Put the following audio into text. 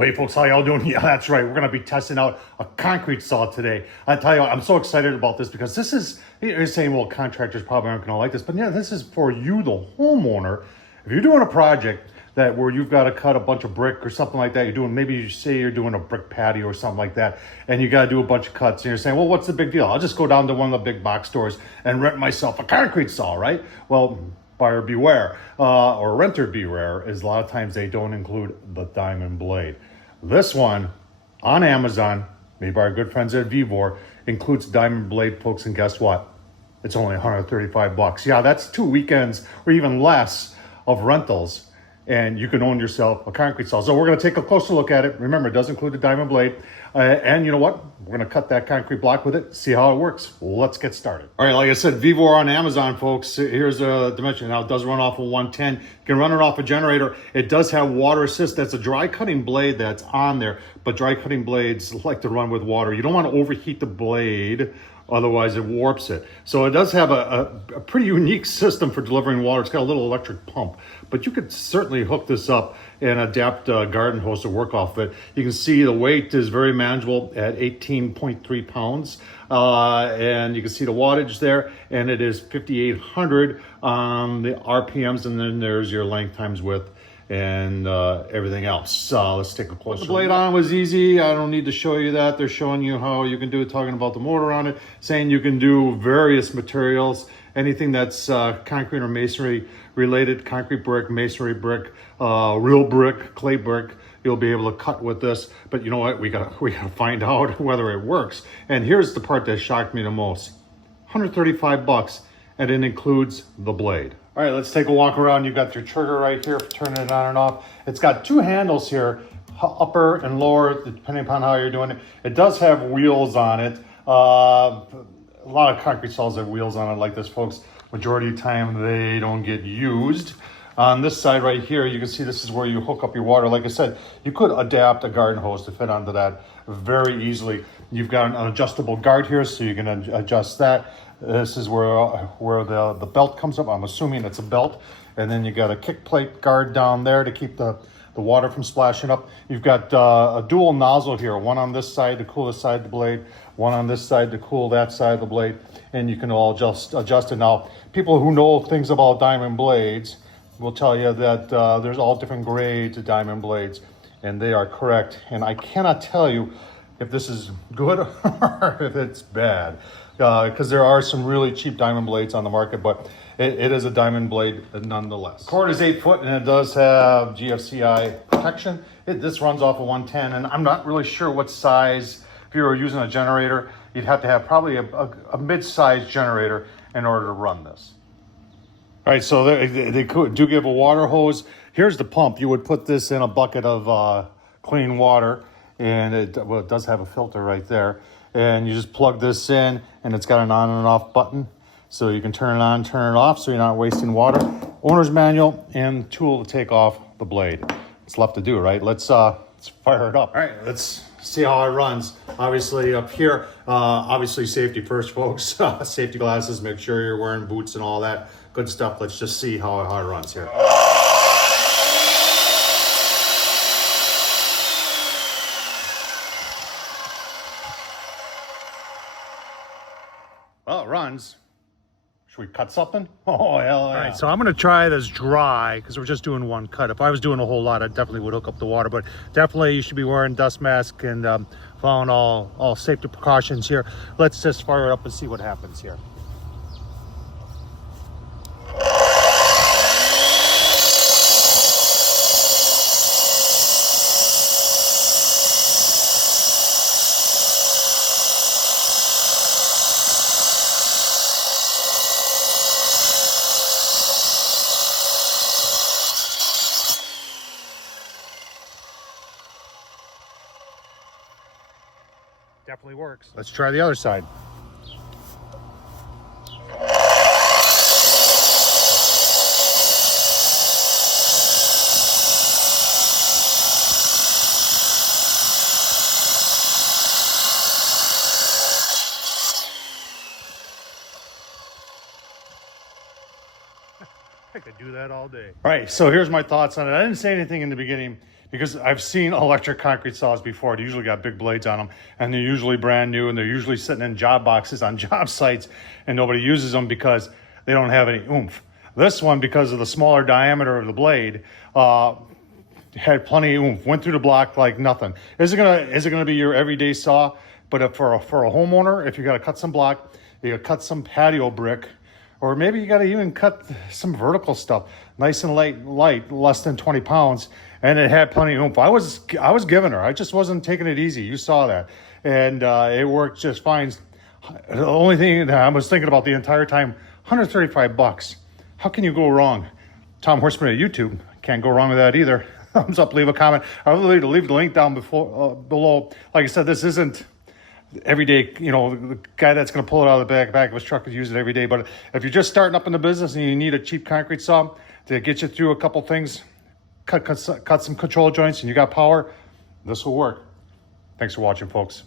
Hey folks, how y'all doing? Yeah, that's right. We're going to be testing out a concrete saw today. I tell you, I'm so excited about this because this is, you're saying, well, contractors probably aren't going to like this, but yeah, this is for you, the homeowner. If you're doing a project that where you've got to cut a bunch of brick or something like that, you're doing, maybe you say you're doing a brick patio or something like that, and you got to do a bunch of cuts, and you're saying, well, what's the big deal? I'll just go down to one of the big box stores and rent myself a concrete saw, right? Well, buyer beware, or renter beware, is a lot of times they don't include the diamond blade. This one on Amazon, made by our good friends at VEVOR, includes diamond blade, folks, and guess what? It's only 135 bucks. Yeah, that's 2 weekends or even less of rentals, and you can own yourself a concrete saw. So we're going to take a closer look at it. Remember, it does include the diamond blade. And you know what? We're going to cut that concrete block with it, see how it works. Let's get started. All right, like I said, VEVOR on Amazon, folks. Here's a dimension. Now, it does run off of 110. You can run it off a generator. It does have water assist. That's a dry cutting blade that's on there, but dry cutting blades like to run with water. You don't want to overheat the blade, otherwise it warps it. So it does have a pretty unique system for delivering water. It's got a little electric pump, but you could certainly hook this up and adapt a garden hose to work off it. You can see the weight is very manageable at 18.3 pounds. And you can see the wattage there, and it is 5,800 on the RPMs, and then there's your length times width and everything else. Let's take a closer look. The blade on was easy. I don't need to show you that. They're showing you how you can do it, talking about the motor on it, saying you can do various materials, anything that's concrete or masonry related, concrete brick, masonry brick, real brick, clay brick, you'll be able to cut with this. But you know what? We gotta find out whether it works. And here's the part that shocked me the most. 135 bucks, and it includes the blade. All right, let's take a walk around. You've got your trigger right here for turning it on and off. It's got two handles here, upper and lower, depending upon how you're doing it. It does have wheels on it. A lot of concrete saws have wheels on it like this, folks. Majority of the time, they don't get used. On this side right here, you can see this is where you hook up your water. Like I said, you could adapt a garden hose to fit onto that very easily. You've got an adjustable guard here, so you can adjust that. This is where the belt comes up. I'm assuming it's a belt. And then you got a kick plate guard down there to keep the water from splashing up. You've got a dual nozzle here, one on this side to cool this side of the blade, one on this side to cool that side of the blade, and you can all just adjust it. Now, people who know things about diamond blades will tell you that there's all different grades of diamond blades, and they are correct. And I cannot tell you if this is good or if it's bad, because there are some really cheap diamond blades on the market, but it is a diamond blade nonetheless. The cord is 8 foot, and it does have GFCI protection. This runs off of 110, and I'm not really sure what size. If you were using a generator, you'd have to have probably a mid-sized generator in order to run this. All right, so they do give a water hose. Here's the pump. You would put this in a bucket of clean water, and it does have a filter right there. And you just plug this in, and it's got an on and off button. So you can turn it on, turn it off, so you're not wasting water. Owner's manual and tool to take off the blade. It's left to do, right? Let's fire it up. All right, let's see how it runs. Obviously up here, obviously safety first, folks. Safety glasses, make sure you're wearing boots and all that good stuff. Let's just see how it runs here. Well, it runs. Should we cut something? Oh, hell yeah. All right, so I'm going to try this dry because we're just doing one cut. If I was doing a whole lot, I definitely would hook up the water, but definitely you should be wearing dust mask and following all safety precautions here. Let's just fire it up and see what happens here. Definitely works. Let's try the other side. I could do that all day. All right, so here's my thoughts on it. I didn't say anything in the beginning because I've seen electric concrete saws before. They usually got big blades on them, and they're usually brand new, and they're usually sitting in job boxes on job sites, and nobody uses them because they don't have any oomph. This one, because of the smaller diameter of the blade, had plenty of oomph. Went through the block like nothing. Is it gonna be your everyday saw? But for a homeowner, if you got to cut some block, you got to cut some patio brick, or maybe you got to even cut some vertical stuff, nice and light, less than 20 pounds, and it had plenty of oomph. I was giving her. I just wasn't taking it easy. You saw that, and it worked just fine. The only thing that I was thinking about the entire time, $135. How can you go wrong? Tom Horseman at YouTube, can't go wrong with that either. Thumbs up, leave a comment. I'll leave the link down below. Like I said, this isn't everyday, the guy that's going to pull it out of the back of his truck and use it every day. But if you're just starting up in the business and you need a cheap concrete saw to get you through a couple things, cut some control joints, and you got power, this will work. Thanks for watching, folks.